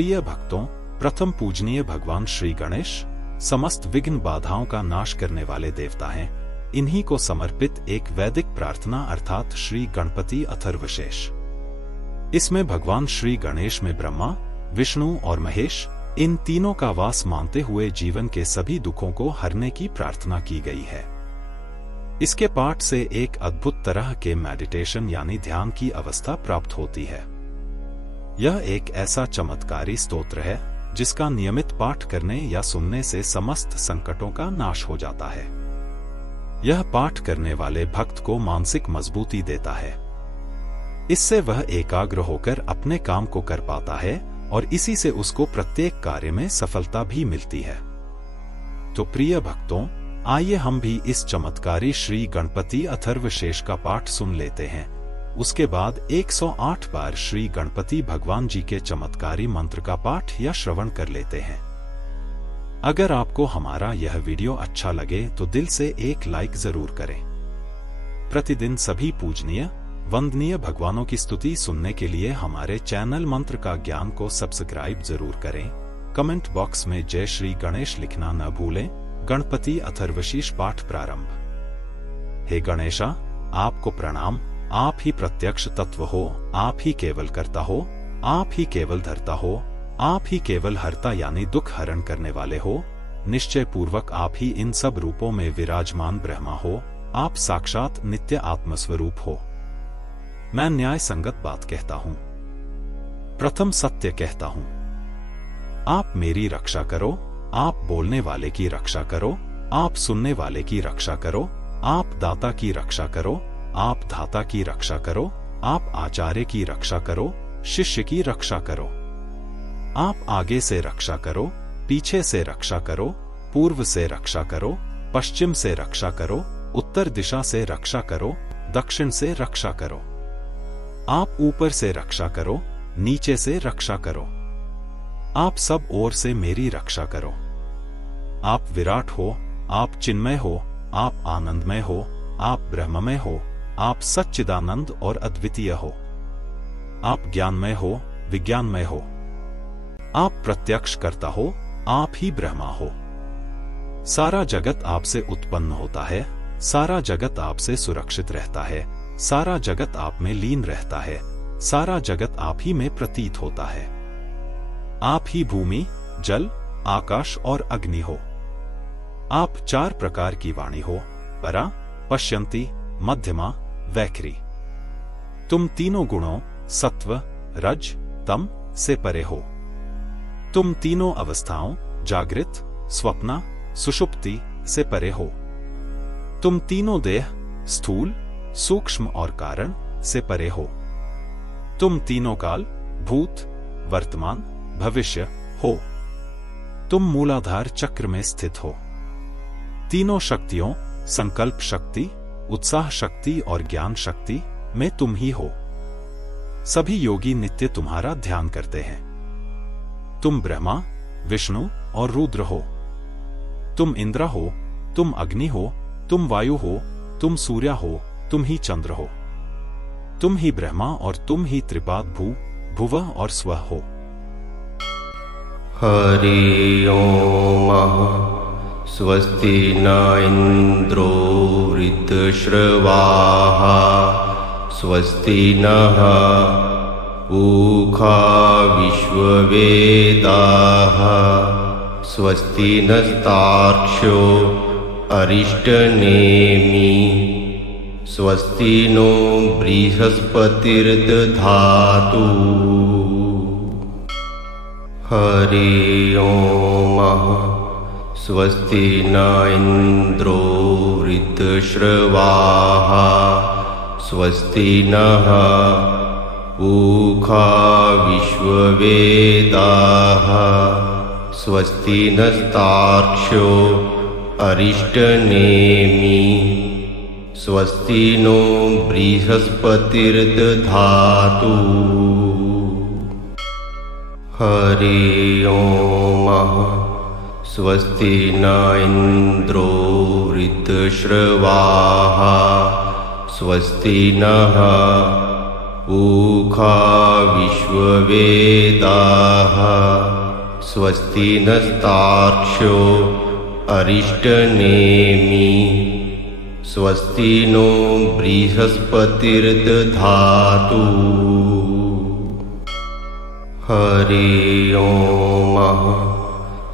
प्रिय भक्तों, प्रथम पूजनीय भगवान श्री गणेश समस्त विघ्न बाधाओं का नाश करने वाले देवता हैं। इन्हीं को समर्पित एक वैदिक प्रार्थना अर्थात श्री गणपति अथर्वशीष। इसमें भगवान श्री गणेश में ब्रह्मा, विष्णु और महेश इन तीनों का वास मानते हुए जीवन के सभी दुखों को हरने की प्रार्थना की गई है। इसके पाठ से एक अद्भुत तरह के मेडिटेशन यानी ध्यान की अवस्था प्राप्त होती है। यह एक ऐसा चमत्कारी स्तोत्र है जिसका नियमित पाठ करने या सुनने से समस्त संकटों का नाश हो जाता है। यह पाठ करने वाले भक्त को मानसिक मजबूती देता है। इससे वह एकाग्र होकर अपने काम को कर पाता है और इसी से उसको प्रत्येक कार्य में सफलता भी मिलती है। तो प्रिय भक्तों, आइए हम भी इस चमत्कारी श्री गणपति अथर्वशीष का पाठ सुन लेते हैं। उसके बाद 108 बार श्री गणपति भगवान जी के चमत्कारी मंत्र का पाठ या श्रवण कर लेते हैं। अगर आपको हमारा यह वीडियो अच्छा लगे तो दिल से एक लाइक जरूर करें। प्रतिदिन सभी पूजनीय वंदनीय भगवानों की स्तुति सुनने के लिए हमारे चैनल मंत्र का ज्ञान को सब्सक्राइब जरूर करें। कमेंट बॉक्स में जय श्री गणेश लिखना न भूलें। गणपति अथर्वशीष पाठ प्रारंभ। हे गणेशा, आपको प्रणाम। आप ही प्रत्यक्ष तत्व हो, आप ही केवल करता हो, आप ही केवल धरता हो, आप ही केवल हरता यानी दुख हरण करने वाले हो। निश्चय पूर्वक आप ही इन सब रूपों में विराजमान ब्रह्मा हो। आप साक्षात नित्य आत्मस्वरूप हो। मैं न्याय संगत बात कहता हूं, प्रथम सत्य कहता हूं। आप मेरी रक्षा करो, आप बोलने वाले की रक्षा करो, आप सुनने वाले की रक्षा करो, आप दाता की रक्षा करो, आप धाता की रक्षा करो, आप आचार्य की रक्षा करो, शिष्य की रक्षा करो। आप आगे से रक्षा करो, पीछे से रक्षा करो, पूर्व से रक्षा करो, पश्चिम से रक्षा करो, उत्तर दिशा से रक्षा करो, दक्षिण से रक्षा करो। आप ऊपर से रक्षा करो, नीचे से रक्षा करो। आप सब ओर से मेरी रक्षा करो। आप विराट हो, आप चिन्मय हो, आप आनंदमय हो, आप ब्रह्ममय हो, आप सच्चिदानंद और अद्वितीय हो। आप ज्ञानमय हो, विज्ञानमय हो। आप प्रत्यक्ष करता हो, आप ही ब्रह्मा हो। सारा जगत आपसे उत्पन्न होता है, सारा जगत आपसे सुरक्षित रहता है, सारा जगत आप में लीन रहता है, सारा जगत आप ही में प्रतीत होता है। आप ही भूमि, जल, आकाश और अग्नि हो। आप 4 प्रकार की वाणी हो, परा, पश्यन्ति, मध्यमा, वैखरी। तुम तीनों गुणों सत्व, रज, तम से परे हो। तुम तीनों अवस्थाओं जागृत, स्वप्ना, सुषुप्ति से परे हो। तुम तीनों देह स्थूल, सूक्ष्म और कारण से परे हो। तुम तीनों काल भूत, वर्तमान, भविष्य हो। तुम मूलाधार चक्र में स्थित हो। तीनों शक्तियों संकल्प शक्ति, उत्साह शक्ति और ज्ञान शक्ति में तुम ही हो। सभी योगी नित्य तुम्हारा ध्यान करते हैं। तुम ब्रह्मा, विष्णु और रुद्र हो। तुम इंद्र हो, तुम अग्नि हो, तुम वायु हो, तुम सूर्य हो, तुम ही चंद्र हो। तुम ही ब्रह्मा और तुम ही त्रिपाद भू, भुवः और स्वः हो। हरि ओम। स्वस्ति न इंद्रो वृद्धश्रवाः स्वस्ति नः पूषा विश्ववेदाः स्वस्ति नस्तार्क्ष्यो अरिष्टनेमि स्वस्ति नो बृहस्पतिर्दधातु। हरि ओम। स्वस्ति न इंद्रो वृद्धश्रवाः स्वस्ति नः पूषा विश्ववेदाः स्वस्ति नस्तार्क्ष्यो अरिष्टनेमि स्वस्ति नो बृहस्पतिर्दधातु। हरि ओम। स्वस्ति न इंद्रो वृद्धश्रवाः स्वस्ति नः ऊखा विश्ववेदाः स्वस्ति नस्तार्क्ष्यो अरिष्टनेमि स्वस्ति नो बृहस्पतिर्दधातु। हरि ओम।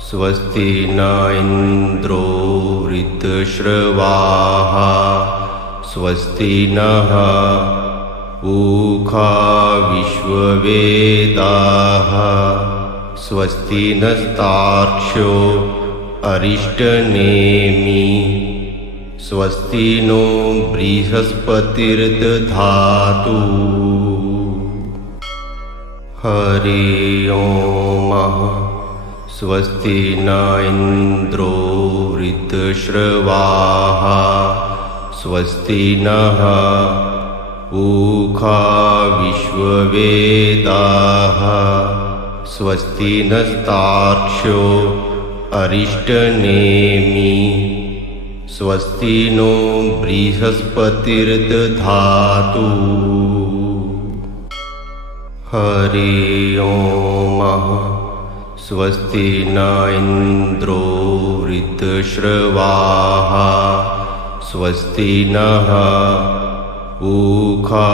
स्वस्ति न इन्द्रो वृद्धश्रवाः स्वस्ति नः ऊखा विश्ववेदाः स्वस्ति नस्तार्क्ष्यो अरिष्टनेमि स्वस्ति नो बृहस्पतिर्दधातु। हरि ओम। स्वस्ति न इन्द्रो वृद्धश्रवाः स्वस्ति नः ऊखा विश्ववेदाः स्वस्ति नस्तार्क्ष्यो अरिष्टनेमि स्वस्ति नो बृहस्पतिर्दधातु। हरि ओम। स्वस्ति न इन्द्रो वृद्धश्रवाः स्वस्ति नः ऊखा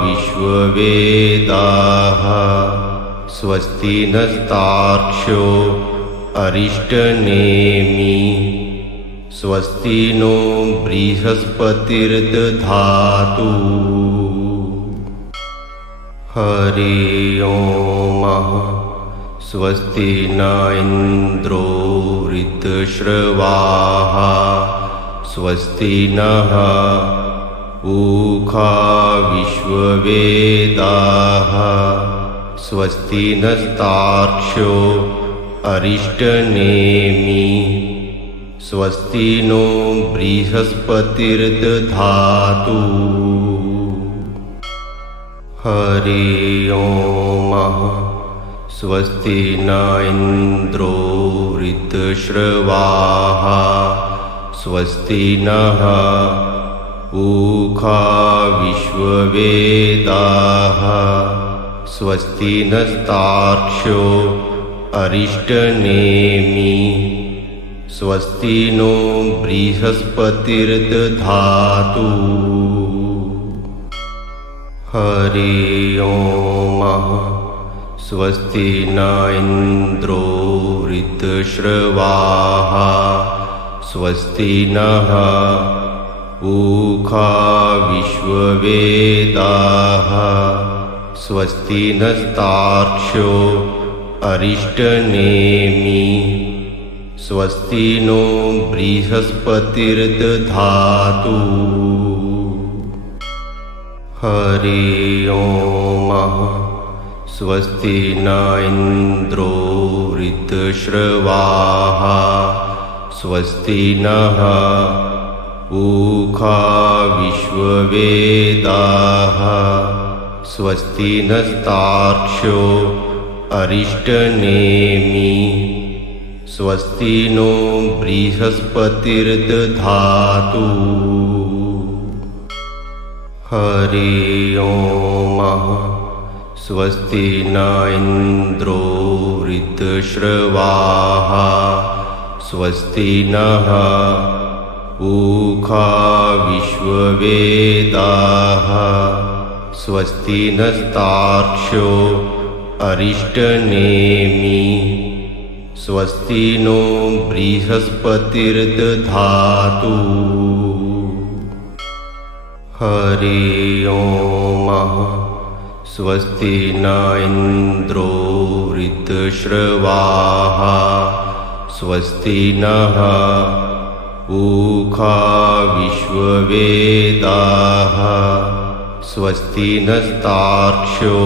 विश्ववेदाः स्वस्ति नस्तार्क्ष्यो अरिष्टनेमि स्वस्ति नो बृहस्पतिर्दधातु। हरि ओम। स्वस्ति न इन्द्रो वृद्धश्रवाः स्वस्ति नः ऊखा विश्ववेदाः स्वस्ति नस्तार्क्ष्यो अरिष्टनेमि स्वस्ति नो बृहस्पतिर्दधातु। हरि ओम। स्वस्ति न इन्द्रो वृद्धश्रवाः स्वस्ति नः ऊखा विश्ववेदाः स्वस्ति नस्तार्क्ष्यो अरिष्टनेमि स्वस्ति नो बृहस्पतिर्दधातु। हरि ओम। स्वस्ति न इन्द्रो वृद्धश्रवाः स्वस्ति नः ऊखा विश्ववेदाः स्वस्ति नस्तार्क्ष्यो अरिष्टनेमि स्वस्ति नो बृहस्पतिर्दधातु। हरि ओम। स्वस्ति न इन्द्रो वृद्धश्रवाः स्वस्ति नः ऊखा विश्ववेदाः स्वस्ति नस्तार्क्ष्यो अरिष्टनेमि स्वस्ति नो बृहस्पतिर्दधातु। हरि ओम। स्वस्ति न इन्द्रो वृद्धश्रवाः स्वस्ति नः ऊखा विश्ववेदाः स्वस्ति नस्तार्क्ष्यो अरिष्टनेमि स्वस्ति नो बृहस्पतिर्दधातु। हरि ओम। स्वस्ति न इन्द्रो वृद्धश्रवाः स्वस्ति नः ऊखा विश्ववेदाः स्वस्ति नस्तार्क्ष्यो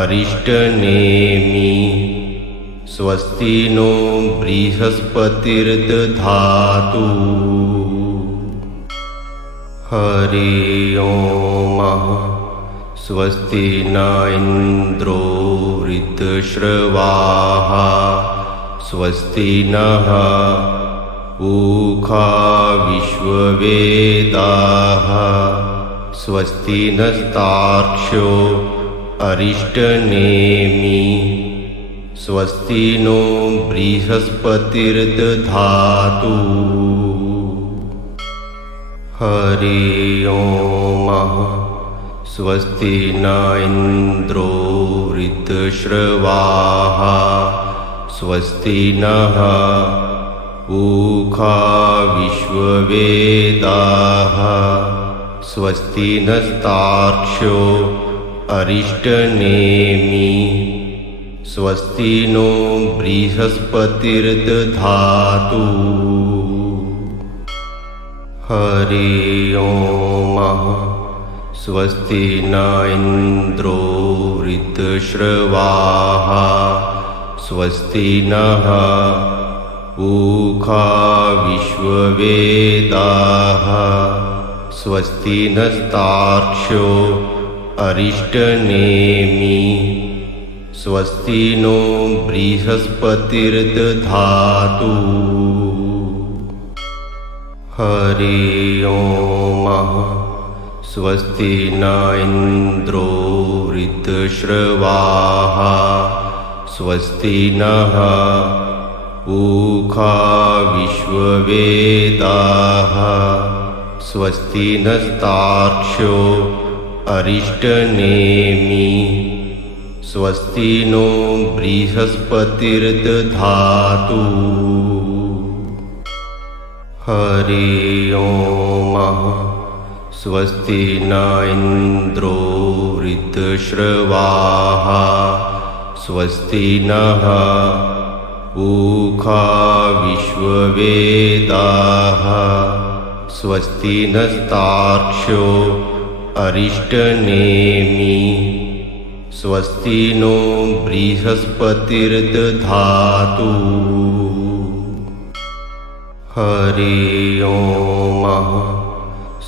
अरिष्टनेमि स्वस्ति नो बृहस्पतिर्दधातु। हरि ओम। स्वस्ति न इन्द्रो वृद्धश्रवाः स्वस्ति नः ऊखा विश्ववेदाः स्वस्ति नस्तार्क्ष्यो अरिष्टनेमि स्वस्ति नो बृहस्पतिर्दधातु हरि ओम स्वस्ति न इन्द्रो वृद्धश्रवाः स्वस्ति नः पूषा विश्ववेदाः स्वस्ति नस्तार्क्ष्यो अरिष्टनेमि स्वस्ति नो बृहस्पतिर्दधातु हरि ओम स्वस्ति न इन्द्रो वृद्धश्रवाः स्वस्ति नः पूषा विश्ववेदाः स्वस्ति नस्तार्क्ष्यो अरिष्टनेमि स्वस्ति नो बृहस्पतिर्दधातु हरि ओम स्वस्ति न इन्द्रो वृद्धश्रवाः स्वस्ति नः पूषा विश्ववेदाः स्वस्ति नस्तार्क्ष्यो अरिष्टनेमि स्वस्ति नो बृहस्पतिर्दधातु हरि ओम स्वस्ति न इन्द्रो वृद्धश्रवाः स्वस्ति नः पूषा विश्ववेदाः स्वस्ति नस्तार्क्ष्यो अरिष्टनेमि स्वस्ति नो बृहस्पतिर्दधातु हरि ओम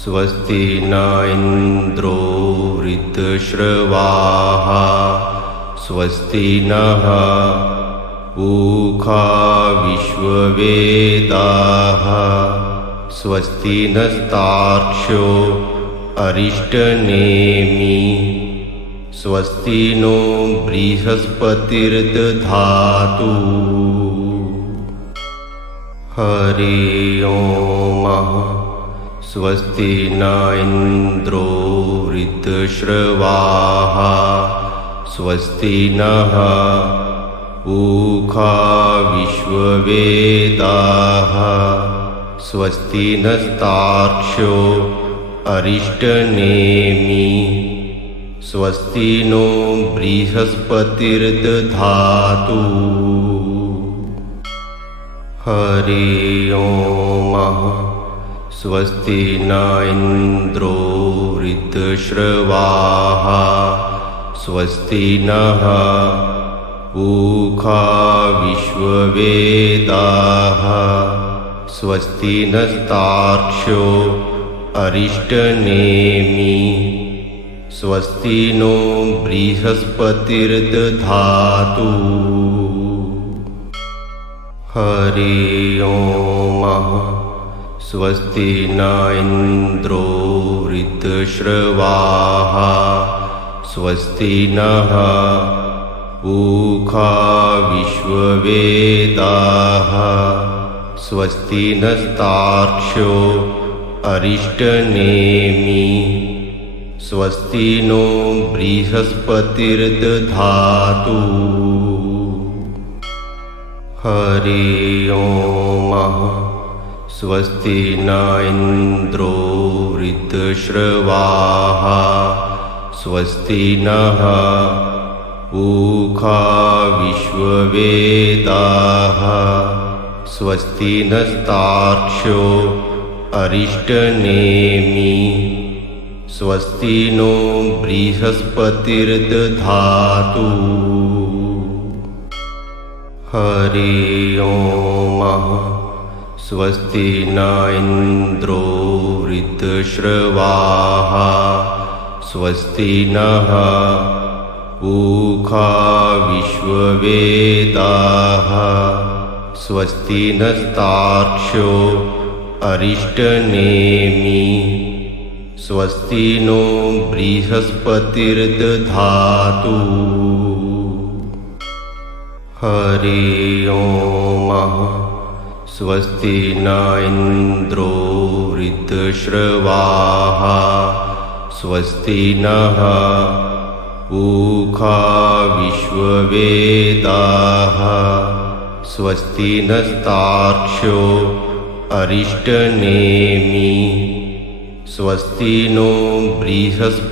स्वस्ति न इन्द्रो वृद्धश्रवाः स्वस्ति नः पूषा विश्ववेदाः स्वस्ति नस्तार्क्ष्यो अरिष्टनेमि स्वस्ति नो बृहस्पतिर्दधातु हरि ओम स्वस्ति न इन्द्रो वृद्धश्रवाः स्वस्ति नः पूषा विश्ववेदाः स्वस्ति नस्तार्क्ष्यो अरिष्टनेमि स्वस्ति नो बृहस्पतिर्दधातु हरि ओम स्वस्ति न इन्द्रो वृद्धश्रवाः स्वस्ति नः पूषा विश्ववेदाः स्वस्ति नस्तार्क्ष्यो अरिष्टनेमि स्वस्ति नो बृहस्पतिर्दधातु हरि ओम स्वस्ति न इन्द्रो वृद्धश्रवाः स्वस्ति नः पूषा विश्ववेदाः स्वस्ति नस्तार्क्ष्यो अरिष्टनेमि स्वस्ति नो बृहस्पतिर्दधातु हरि ओम स्वस्ति न इन्द्रो वृद्धश्रवाः स्वस्ति नः पूषा विश्ववेदाः स्वस्ति नस्तार्क्ष्यो अरिष्टनेमि स्वस्ति नो बृहस्पतिर्दधातु हरि ओम स्वस्ति न इन्द्रो वृद्धश्रवाः स्वस्ति नः पूषा विश्ववेदाः स्वस्ति नस्तार्क्ष्यो अरिष्टनेमि स्वस्ति नो बृहस्पतिर्दधातु। हरि ओम। स्वस्ति न इन्द्रो वृद्धश्रवाः। स्वस्ति नः पूषा विश्ववेदाः। स्वस्ति नस्तार्क्ष्यो अरिष्टनेमि। स्वस्ति नो बृहस्पतिर्दधातु।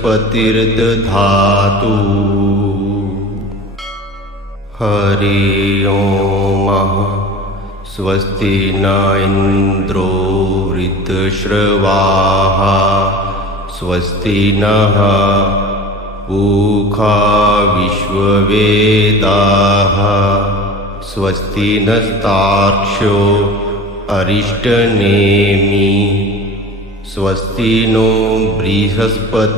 हरि ओम। स्वस्ति न इन्द्रो वृद्धश्रवाः। स्वस्ति नः पूषा विश्ववेदाः। स्वस्ति नस्तार्क्ष्यो अरिष्टनेमि। स्वस्ति नो बृहस्पतिर्दधातु।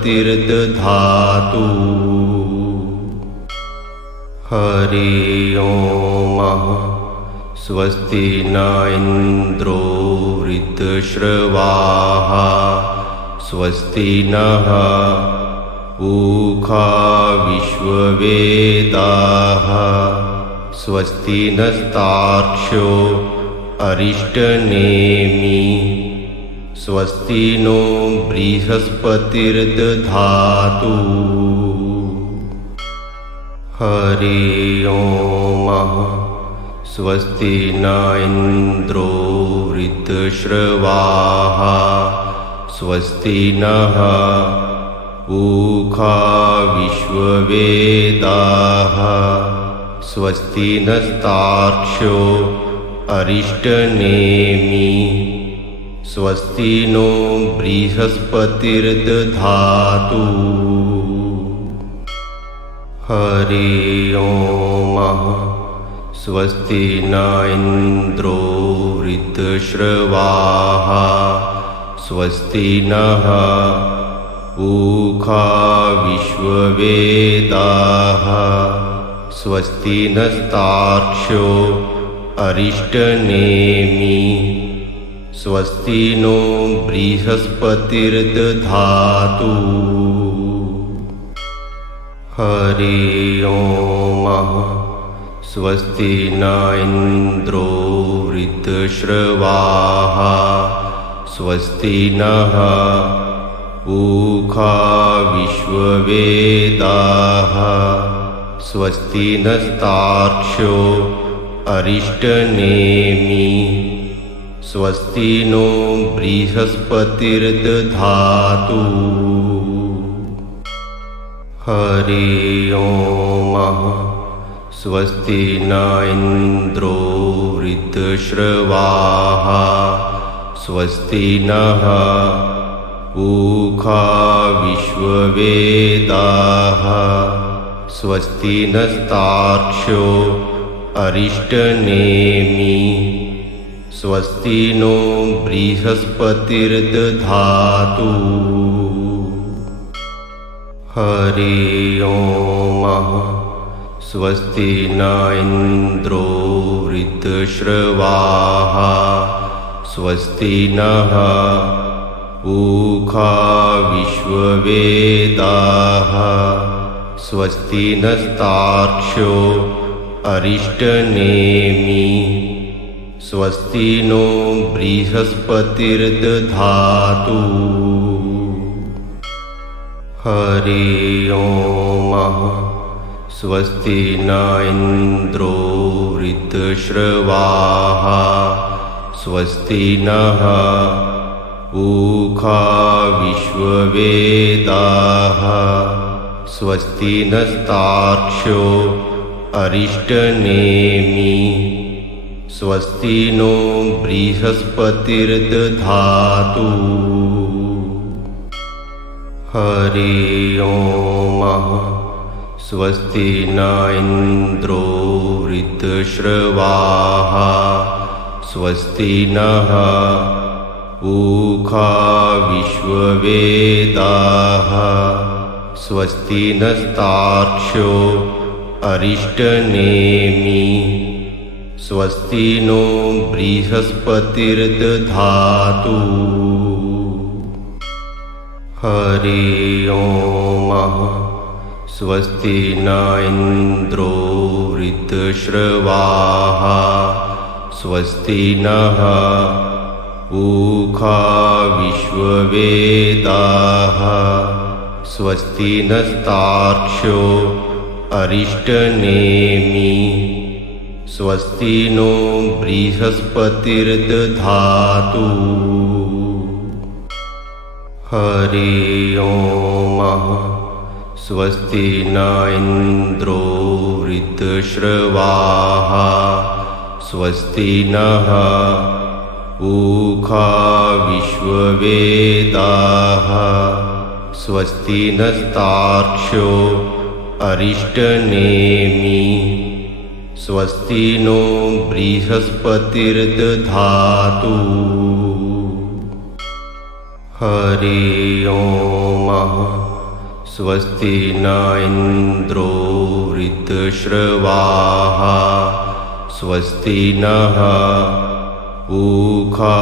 हरि ओम। स्वस्ति न इन्द्रो वृद्धश्रवाः। स्वस्ति नः पूषा विश्ववेदाः। स्वस्ति नस्तार्क्ष्यो अरिष्टनेमि। स्वस्ति नो बृहस्पतिर्दधातु। हरि ओम। स्वस्ति न इन्द्रो वृद्धश्रवाः। स्वस्ति नः पूषा विश्ववेदाः। स्वस्ति नस्तार्क्ष्यो अरिष्टनेमि। स्वस्ति नो बृहस्पतिर्दधातु। हरि ओम। स्वस्ति न इन्द्रो वृद्धश्रवाः। स्वस्ति नः पूषा विश्ववेदाः। स्वस्ति नस्तार्क्ष्यो अरिष्टनेमि। स्वस्ति नो बृहस्पतिर्दधातु। हरि ओम। स्वस्ति न इन्द्रो वृद्धश्रवाः। स्वस्ति नः पूषा विश्ववेदाः। स्वस्ति नस्तार्क्ष्यो अरिष्टनेमि। स्वस्ति नो बृहस्पतिर्दधातु। हरि ओम। स्वस्ति न इन्द्रो वृद्धश्रवाः। स्वस्ति नः पूषा विश्ववेदाः। स्वस्ति नस्तार्क्ष्यो अरिष्टनेमि। स्वस्ति नो बृहस्पतिर्दधातु। हरि ओम। स्वस्ति न इन्द्रो वृद्धश्रवाः। स्वस्ति नः पूषा विश्ववेदाः। स्वस्ति नस्तार्क्ष्यो अरिष्टनेमि। स्वस्ति नो बृहस्पतिर्दधातु। हरि ओम। स्वस्ति न इन्द्रो वृद्धश्रवाः। स्वस्ति नः पूषा विश्ववेदाः। स्वस्ति नस्तार्क्ष्यो अरिष्टनेमि। स्वस्ति नो बृहस्पतिर्दधातु। हरि ओम। स्वस्ति न इन्द्रो वृद्धश्रवाः। स्वस्ति नः पूषा विश्ववेदाः। स्वस्ति नस्तार्क्ष्यो अरिष्टनेमि। स्वस्ति नो बृहस्पतिर्दधातु। हरि ओम स्वस्ति न इंद्रो ऋतश्रवाः स्वस्ति नः पूषा विश्ववेदाः स्वस्ति नस्तार्क्ष्यो अरिष्टनेमि स्वस्ति नो बृहस्पतिर्दधातु हरि ओम स्वस्ति न इंद्रो ऋतश्रवाः स्वस्ति नः पूषा विश्ववेदाः स्वस्ति नस्तार्क्ष्यो अरिष्टनेमि स्वस्ति नो बृहस्पतिर्दधातु हरि ओम स्वस्ति न इंद्रो ऋतश्रवाः स्वस्ति नः पूषा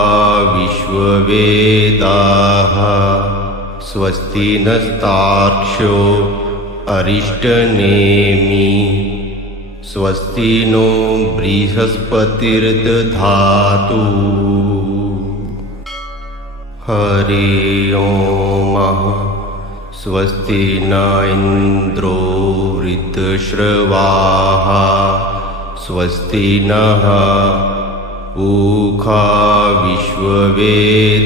विश्ववेदाः स्वस्ति नस्तार्क्ष्यो अरिष्टनेमि स्वस्ति नो बृहस्पतिर्दधातु हरि ओम स्वस्ति न इंद्रो ऋतश्रवाः स्वस्ति नः पूषा विश्ववेदाः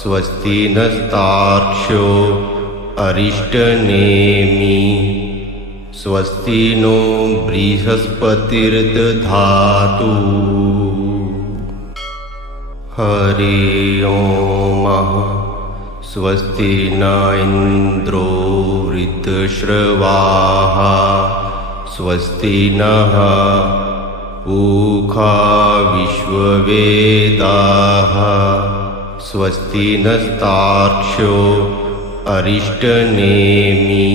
स्वस्ति नस्तार्क्ष्यो अरिष्टनेमि स्वस्ति नो बृहस्पतिर्दधातु हरि ओम स्वस्ति न इंद्रो ऋतश्रवाः स्वस्ति नः पूषा विश्ववेदाः स्वस्ति नस्तार्क्ष्यो अरिष्टनेमि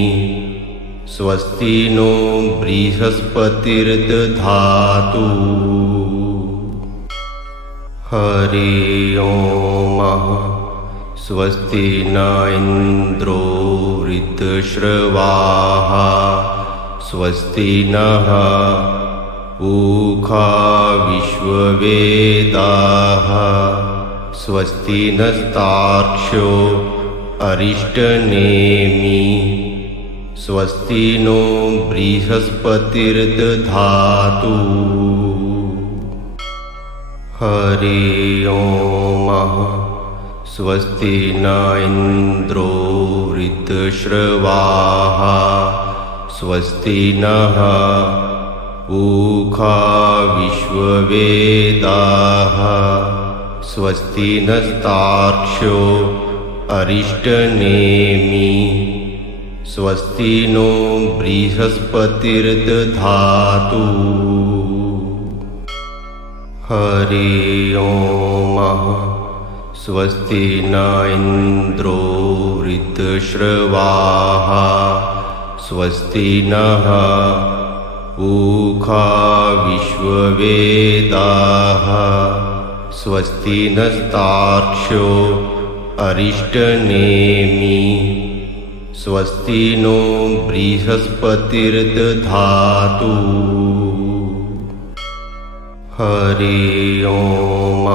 स्वस्ति नो बृहस्पतिर्दधातु हरि ओम स्वस्ति न इंद्रो ऋतश्रवाः स्वस्ति नः पूषा विश्ववेदाः स्वस्ति नस्तार्क्ष्यो अरिष्टनेमि स्वस्ति नो बृहस्पतिर्दधातु हरि ओम स्वस्ति न इंद्रो ऋतश्रवाः स्वस्ति नः पूषा विश्ववेदाः स्वस्ति नस्तार्क्ष्यो अरिष्टनेमि स्वस्ति नो बृहस्पतिर्दधातु हरि ओम स्वस्ति न इंद्रो ऋतश्रवाः स्वस्ति नः पूषा विश्ववेदाः स्वस्ति नस्तार्क्ष्यो अरिष्टनेमि स्वस्ति नो बृहस्पतिर्दधातु हरि ओम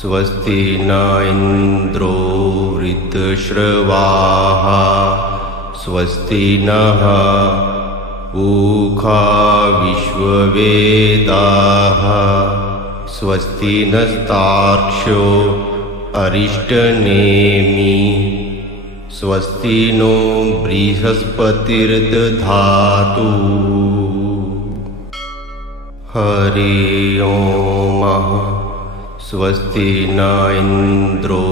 स्वस्ति न इंद्रो ऋतश्रवाः स्वस्ति नः पूषा विश्ववेदाः स्वस्ति नस्तार्क्ष्यो अरिष्टनेमि स्वस्ति नो बृहस्पतिर्दधातु हरि ओम स्वस्ति न इंद्रो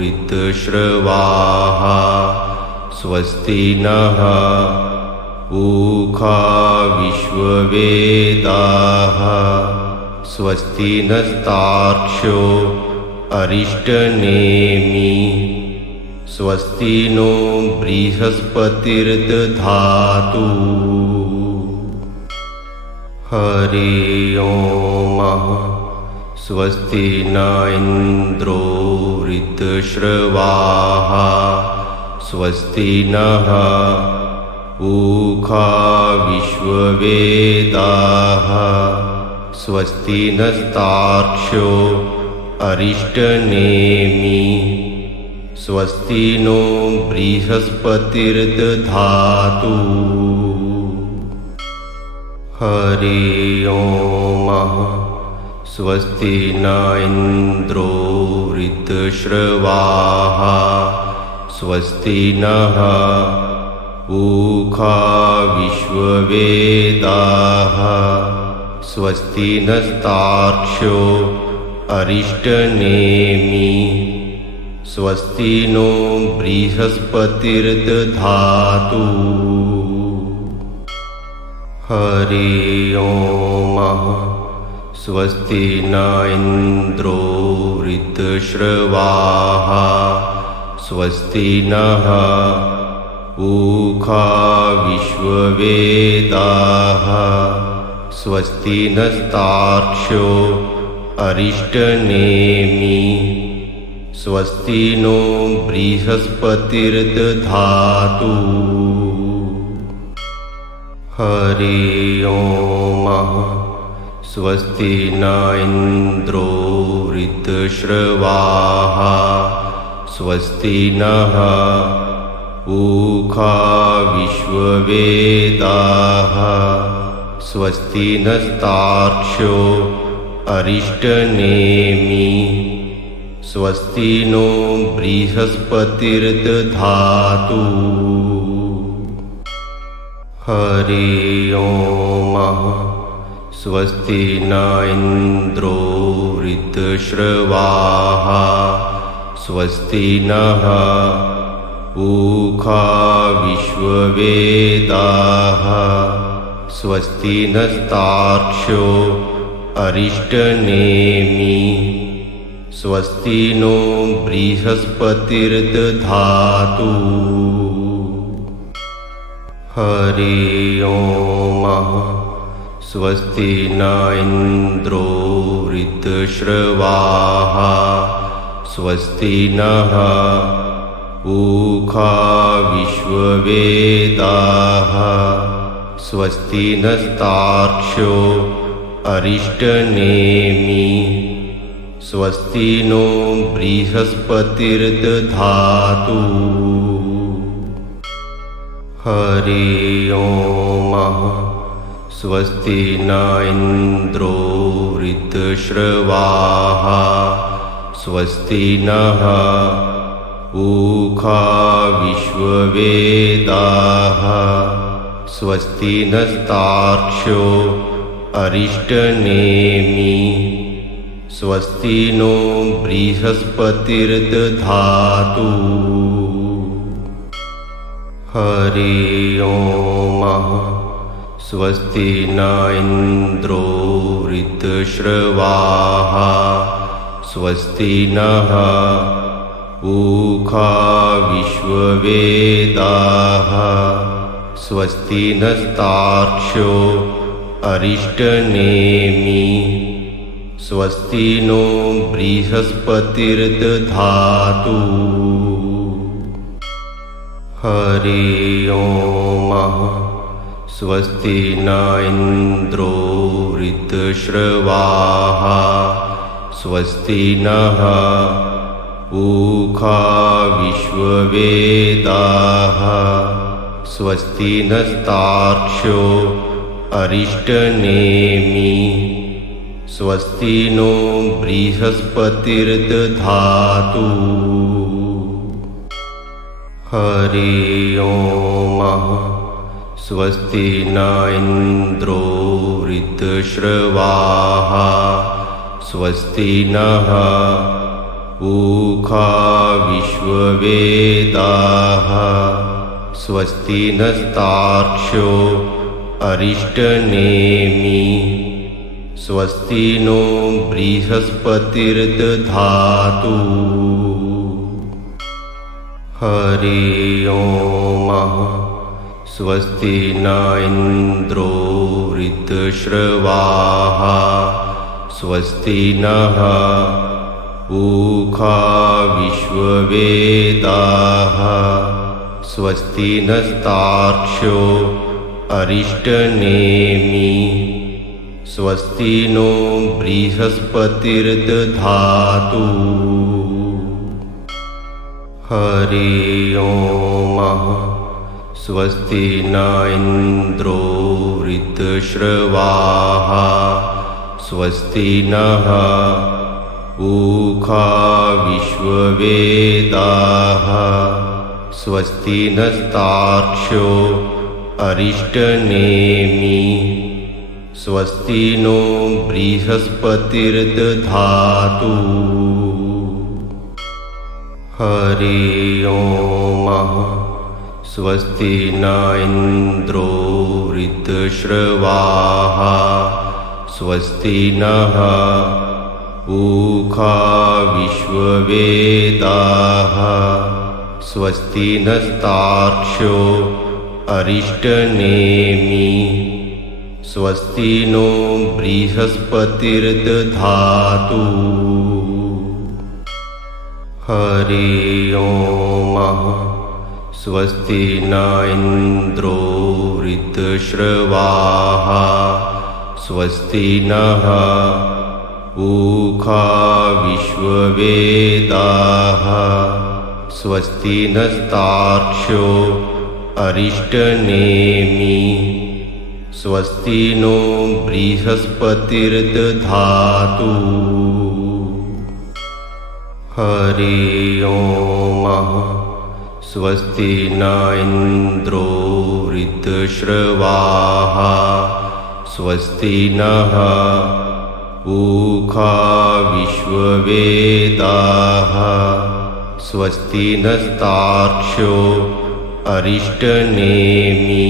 ऋतश्रवाः स्वस्ति नः पूषा विश्ववेदाः स्वस्ति नस्तार्क्ष्यो अरिष्टनेमि स्वस्ति नो बृहस्पतिर्दधातु हरि ओम स्वस्ति न इंद्रो ऋतश्रवाः स्वस्ति नः पूषा विश्ववेदाः स्वस्ति नस्तार्क्ष्यो अरिष्टनेमि स्वस्ति नो बृहस्पतिर्दधातु। हरि ओम। स्वस्ति न इन्द्रो ऋतश्रवाः स्वस्ति नः पूषा विश्ववेदाः स्वस्ति नस्तार्क्ष्यो अरिष्टनेमि स्वस्ति नो बृहस्पतिर्दधातु। हरि ओम। स्वस्ति न इन्द्रो ऋतश्रवाः स्वस्ति नः पूषा विश्ववेदाः स्वस्ति नस्तार्क्ष्यो अरिष्टनेमि स्वस्ति नो बृहस्पतिर्दधातु। हरि ओम। स्वस्ति न इन्द्रो ऋतश्रवाः स्वस्ति नः पूषा विश्ववेदाः स्वस्ति नस्तार्क्ष्यो अरिष्टनेमि स्वस्ति नो बृहस्पतिर्दधातु। हरि ओम। स्वस्ति न इन्द्रो ऋतश्रवाः स्वस्ति नः पूषा विश्ववेदाः स्वस्ति नस्तार्क्ष्यो अरिष्टनेमि स्वस्ति नो बृहस्पतिर्दधातु। हरि ओम। स्वस्ति न इन्द्रो ऋतश्रवाः स्वस्ति नः पूषा विश्ववेदाः स्वस्ति नस्तार्क्ष्यो अरिष्टनेमि स्वस्ति नो बृहस्पतिर्दधातु। हरि ओम। स्वस्ति न इन्द्रो ऋतश्रवाः स्वस्ति नः पूषा विश्ववेदाः स्वस्ति नस्तार्क्ष्यो अरिष्टनेमि स्वस्ति नो बृहस्पतिर्दधातु। हरि ओम। स्वस्ति न इन्द्रो ऋतश्रवाः स्वस्ति नः पूषा विश्ववेदाः स्वस्ति नस्तार्क्ष्यो अरिष्टनेमि स्वस्ति नो बृहस्पतिर्दधातु। हरि ओम। स्वस्ति न इन्द्रो ऋतश्रवाः स्वस्ति नः पूषा विश्ववेदाः स्वस्ति नस्तार्क्ष्यो अरिष्टनेमि स्वस्ति नो बृहस्पतिर्दधातु। हरि ओम। स्वस्ति न इन्द्रो ऋतश्रवाः स्वस्ति नः पूषा विश्ववेदाः स्वस्ति नस्तार्क्ष्यो अरिष्टनेमि स्वस्ति नो बृहस्पतिर्दधातु। हरि ओम। स्वस्ति न इन्द्रो ऋतश्रवाः स्वस्ति नः ऊखा विश्ववेदाः स्वस्ति नस्तार्क्ष्यो अरिष्टनेमि स्वस्ति नो बृहस्पतिर्दधातु। हरि ओम। स्वस्ति न इन्द्रो ऋतश्रवाः स्वस्ति नः ऊखा विश्ववेदाः स्वस्ति नस्तार्क्ष्यो अरिष्टनेमि स्वस्ति नो बृहस्पतिर्दधातु। हरि ओम। स्वस्ति न इन्द्रो ऋतश्रवाः स्वस्ति नः ऊखा विश्ववेदाः स्वस्ति नस्तार्क्ष्यो अरिष्टनेमि स्वस्ति नो बृहस्पतिर्दधातु। हरि ओम। स्वस्ति न इन्द्रो ऋतश्रवाः स्वस्ति नः ऊखा विश्ववेदाः स्वस्ति नस्तार्क्ष्यो अरिष्टनेमि स्वस्ति नो बृहस्पतिर्दधातु। हरि ओम। स्वस्ति न इन्द्रो ऋतश्रवाः स्वस्ति नः ऊखा विश्ववेदाः स्वस्ति नस्तार्क्ष्यो अरिष्टनेमि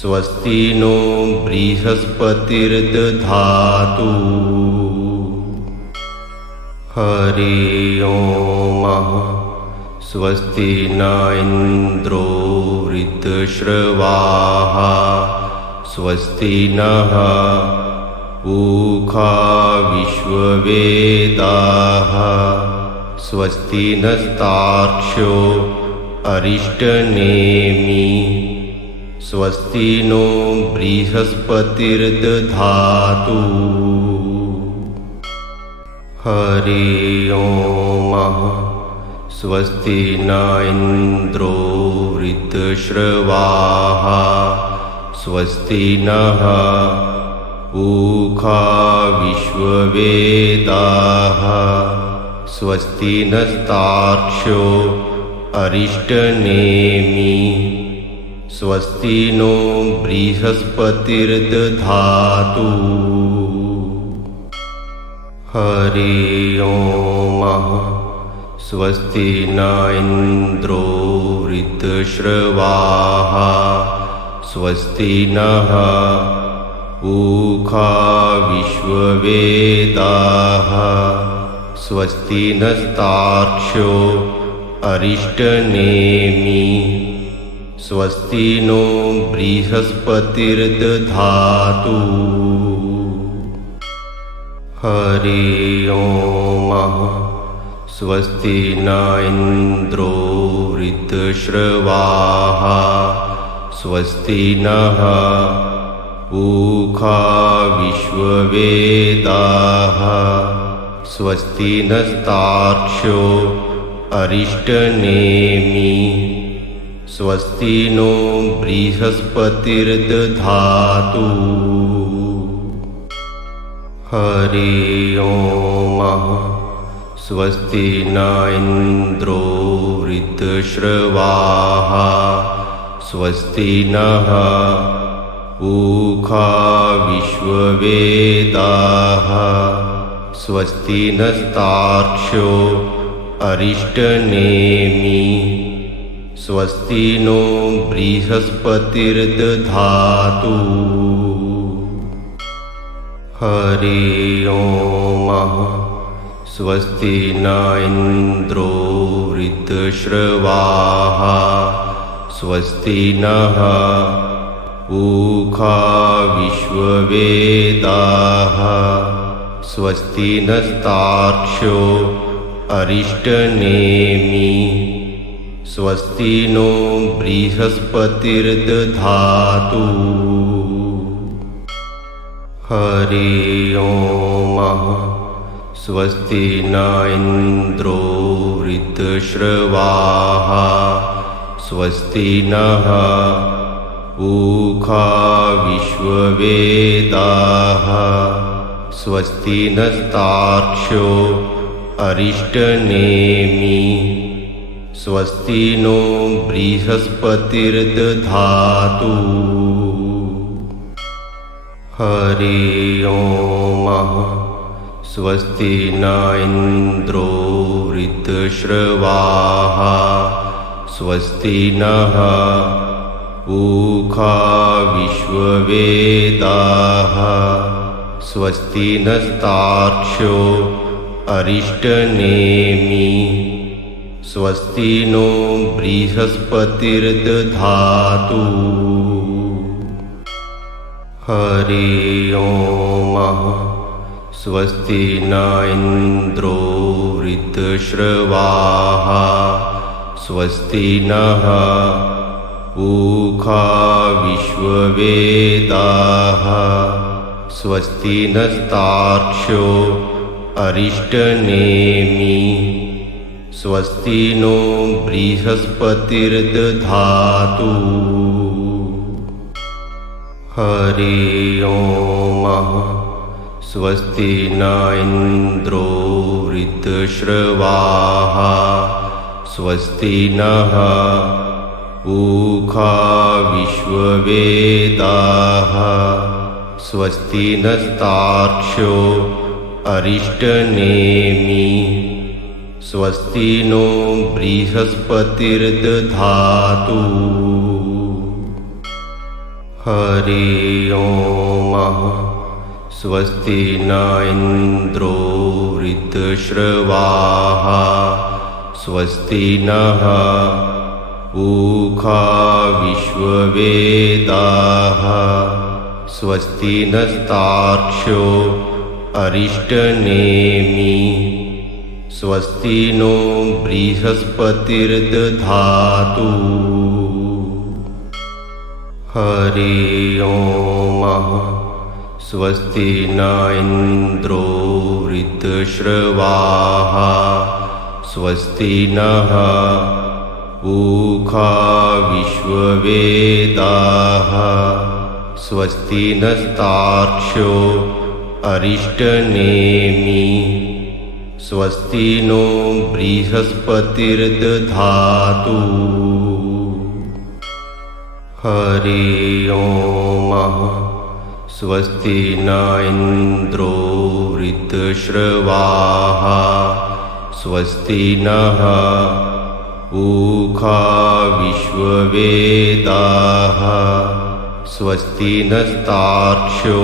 स्वस्ति नो बृहस्पतिर्दधातु। हरि ओम। स्वस्ति न इन्द्रो ऋतश्रवाः स्वस्ति नः ऊखा विश्ववेदाः स्वस्ति नस्तार्क्ष्यो अरिष्टनेमि स्वस्ति नो बृहस्पतिर्दधातु। हरि ओम। स्वस्ति न इन्द्रो ऋतश्रवाः स्वस्ति नः ऊखा विश्ववेदाः स्वस्ति नस्तार्क्ष्यो अरिष्टनेमि स्वस्ति नो बृहस्पतिर्दधातु। हरि ओम। स्वस्ति न इन्द्रो ऋतश्रवाः स्वस्ति नः ऊखा विश्ववेदाः स्वस्ति नस्तार्क्ष्यो अरिष्टनेमि स्वस्ति नो बृहस्पतिर्दधातु। हरि ओम। स्वस्ति न इन्द्रो ऋतश्रवाः स्वस्ति नः ऊखा विश्ववेदाः स्वस्ति नस्तार्क्ष्यो अरिष्टनेमि स्वस्ति नो बृहस्पतिर्दधातु। हरि ओम। स्वस्ति न इन्द्रो ऋतश्रवाः स्वस्ति नः ऊखा विश्ववेदाः स्वस्ति नस्तार्क्ष्यो अरिष्टनेमि स्वस्ति नो बृहस्पतिर्दधातु। हरि ओम। स्वस्ति न इन्द्रो ऋतश्रवाः स्वस्ति नः ऊखा विश्ववेदाः स्वस्ति नस्तार्क्ष्यो अरिष्टनेमि स्वस्ति नो बृहस्पतिर्दधातु हरि ओम स्वस्ति न इन्द्रो वृद्धश्रवाः स्वस्ति नः पूषा विश्ववेदाः स्वस्ति नस्तार्क्ष्यो अरिष्टनेमि स्वस्ति नो बृहस्पतिर्दधातु हरि ओम स्वस्ति न इन्द्रो वृद्धश्रवाः स्वस्ति नः पूषा विश्ववेदाः स्वस्ति नस्तार्क्ष्यो अरिष्टनेमि स्वस्ति नो बृहस्पतिर्दधातु हरि ओम स्वस्ति न इन्द्रो वृद्धश्रवाः स्वस्ति नः पूषा विश्ववेदाः स्वस्ति नस्तार्क्ष्यो अरिष्टनेमि स्वस्ति नो बृहस्पतिर्दधातु हरि ओम स्वस्ति न इन्द्रो वृद्धश्रवाः स्वस्ति नः पूषा विश्ववेदाः स्वस्ति नस्तार्क्ष्यो अरिष्टनेमि स्वस्ति नो बृहस्पतिर्दधातु हरि ओम स्वस्ति न इन्द्रो वृद्धश्रवाः स्वस्ति नः पूषा विश्ववेदाः स्वस्ति नस्तार्क्ष्यो अरिष्टनेमि स्वस्ति नो बृहस्पतिर्दधातु हरि ओम स्वस्ति न इन्द्रो वृद्धश्रवाः स्वस्ति नः पूषा विश्ववेदाः स्वस्ति नस्तार्क्ष्यो अरिष्टनेमि स्वस्ति नो बृहस्पतिर्दधातु हरि ओम स्वस्ति न इन्द्रो वृद्धश्रवाः स्वस्ति नः पूषा विश्ववेदाः स्वस्ति नस्तार्क्ष्यो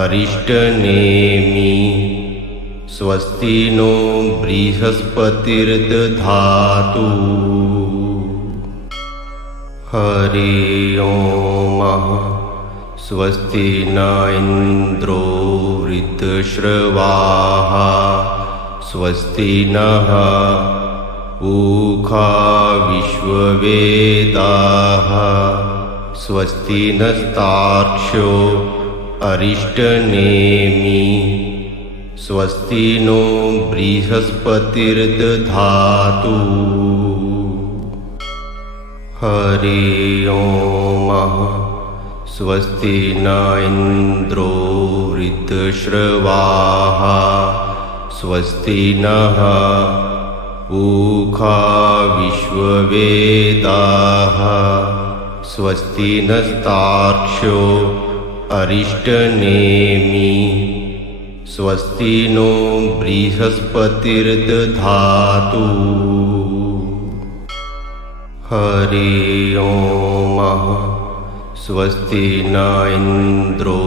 अरिष्टनेमि स्वस्ति नो बृहस्पतिर्दधातु हरि ओम स्वस्ति न इन्द्रो वृद्धश्रवाः स्वस्ति नः पूषा विश्ववेदाः स्वस्ति नस्तार्क्ष्यो अरिष्टनेमि स्वस्ति नो बृहस्पतिर्दधातु हरि ओम स्वस्ति न इन्द्रो वृद्धश्रवाः स्वस्ति नः पूषा विश्ववेदाः स्वस्ति नस्तार्क्ष्यो अरिष्टनेमि स्वस्ति नो बृहस्पतिर्दधातु हरि ओम स्वस्ति न इन्द्रो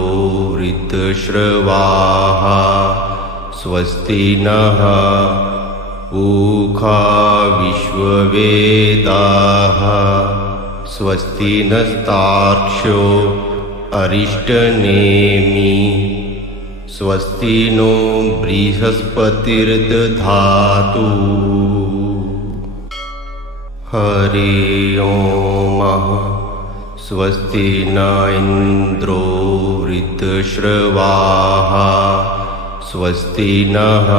वृद्धश्रवाः स्वस्ति नः पूषा विश्ववेदाः स्वस्ति नस्तार्क्ष्यो अरिष्टनेमि स्वस्ति नो बृहस्पतिर्दधातु। हरि ओम। स्वस्ति न इन्द्रो वृद्धश्रवाः स्वस्ति नः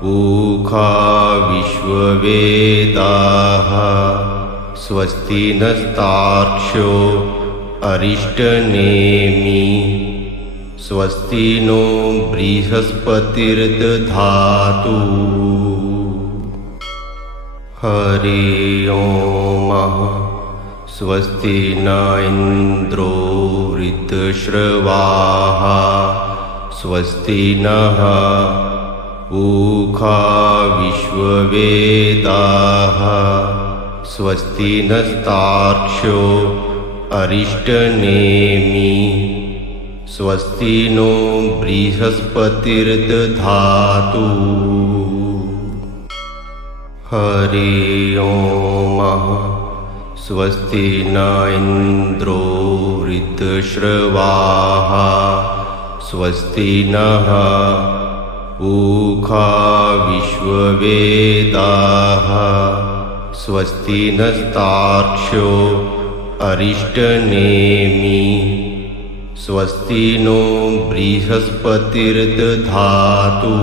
पूषा विश्ववेदाः स्वस्ति नस्तार्क्ष्यो अरिष्टनेमि स्वस्ति नो बृहस्पतिर्दधातु। हरि ओम। स्वस्ति न इन्द्रो वृद्धश्रवाः स्वस्ति नः पूषा विश्ववेदाः स्वस्ति नस्तार्क्ष्यो अरिष्टनेमि स्वस्ति नो बृहस्पतिर्दधातु। हरि ओम। स्वस्ति न इन्द्रो वृद्धश्रवाः स्वस्ति नः पूषा विश्ववेदाः स्वस्ति नस्तार्क्ष्यो अरिष्टनेमि स्वस्ति नो बृहस्पतिर्दधातु।